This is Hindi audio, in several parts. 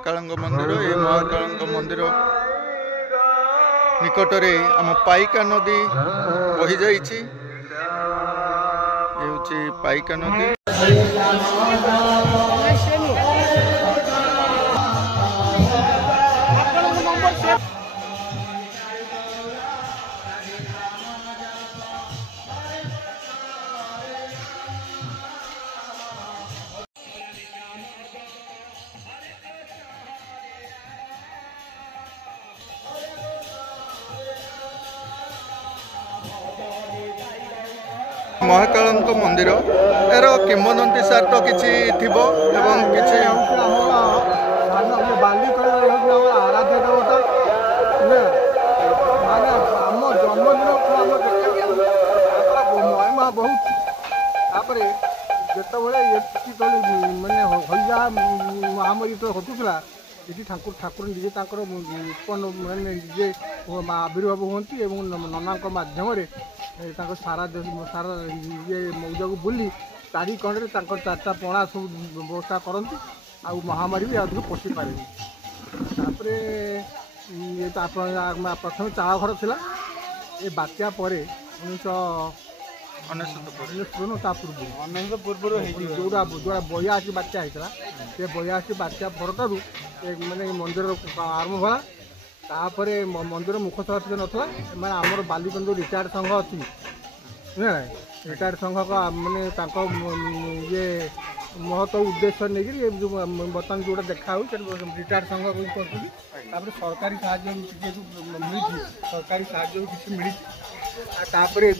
महाकाल मंदिर। ये महाकाल मंदिर निकट में आम पाइका नदी बही जाइए। पाइका नदी महाकाल मंदिर यार किंवदंती सार तो किसी थी किसी आराध्य देवता माने आम जन्मदिन महिमा बहुत जिते माने हईजा महामारी तो घटूला ये ठाकुर निजे उत्पन्न मैंने निजे आविर्भाव हमें नना मध्यम सारा सारा ये मौजा को बुली चारि खंडे चार्टा पणा सब व्यवस्था करती आ महामारी भी अधिक पशि पारे। प्रथम चाल घर था ये बात्या पर 1999 पूर्व जोड़ा बया आसी बात्या होता से बया आसी बात्या पर मैंने मंदिर आरंभ है। तापर मंदिर मुख सरस्वती नाला मैंने आमर बालिकंद रिटायर्ड संघ अच्छी रिटायर्ड संघ मैंने ये महत्व उद्देश्य नहीं बर्तमान जोड़ा देखा रिटायर्ड संघ कर सरकारी साहाय्य मिली सरकारी साहाय्य किसी मिली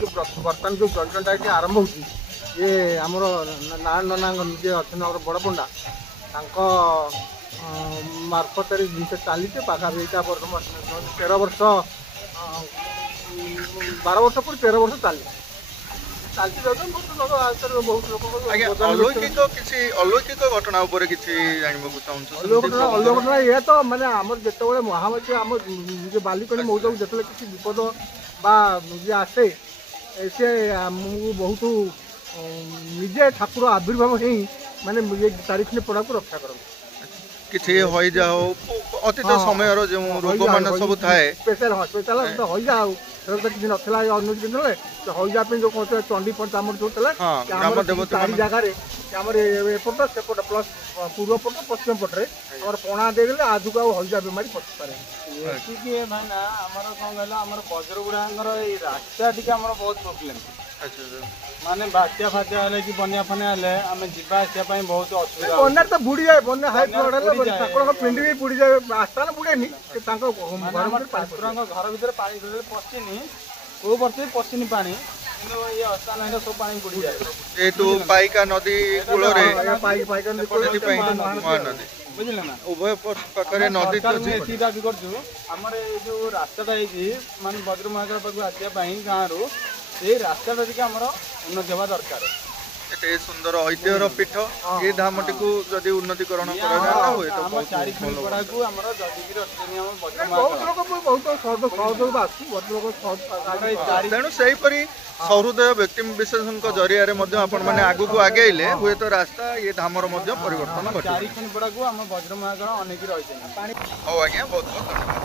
जो बर्तमान जो जलटा आरंभ हो आमर नारायण नना निजे अच्छे बड़ पंडा मार्फत जिन चली पाखापी 13 वर्ष 12 वर्ष पर 13 वर्ष चलती बहुत लोग अलौकिक घटना अलौकिक घटना ये तो मैंने आम जो महामारी आम बालिकनी मौजा जो किसी विपद बा ये आसे से आमको बहुत निजे ठाकुर आविर्भाव ही माने ये चारिखंड पड़ा को रक्षा कर किसी हईजा हो अतीत समय जो रोग मान सब थाए स्पेशल हईजा हो किसी नाला अन्य दिन हईजा जो कहते चंडी पंच आम जो चारि जगार एपट सेपट प्लस पूर्व पट पश्चिम पटे पणा देदेले आजक हईजा बेमारी पशि पारे माना आमर कौन कहल बजरगुड़ा रास्ता टी बहुत प्रोब्लेम माने बात्या फात्या हेले कि बन्या फन्या हेले आमे जिबा आसिया बहुत असुविधा बन्या तो बुड़ी जाए बन्या हाइट ठाकुर पिंडी भी बुड़ी जाए रास्ता ना बुड़ेनी घर भीतर पानी पशिनी को वर्ष भी पशिनी पानी ये स्थान सब पानी बुड़ी जाए पाइका नदी कूल पाइका नदी बुझे ना उभय पाखे नदी एटा भी कर आमर जो रास्ता माने बज्र महाकाल पाक आसिया गाँव रू ये रास्ता टी आम उन्नति हवा दरकार एटे सुंदर ऐतिह्यर पीठ ये धामटी को जदि उन्नतिकरण तेणु सेहीपरि सहृदय व्यक्ति विशेष जरिया मैंने आगू आगे हुए तो रास्ता ये धामर परिवर्तन चारिखंडपड़ा को आम बज्र महाकाल अनेक रही हाँ आज्ञा बहुत बहुत धन्यवाद।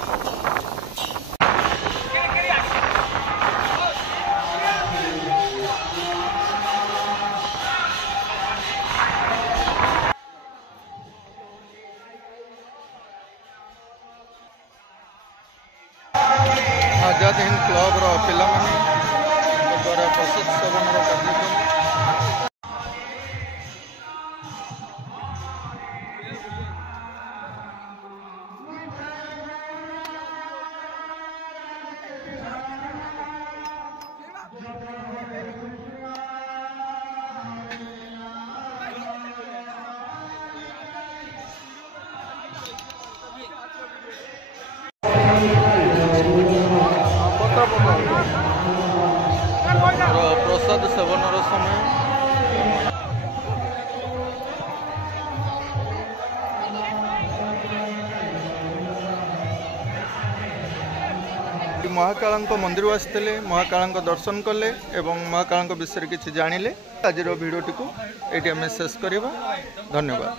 आजाद हिंद क्लब पिला द्वारा प्रसाद सेवन कार्यक्रम प्रसाद सेवन समय महाकाल मंदिर आसते महाकाल दर्शन कले एवं महाकाल विषय किसी जानिले आज भिडियोटी को ये शेष करवा। धन्यवाद।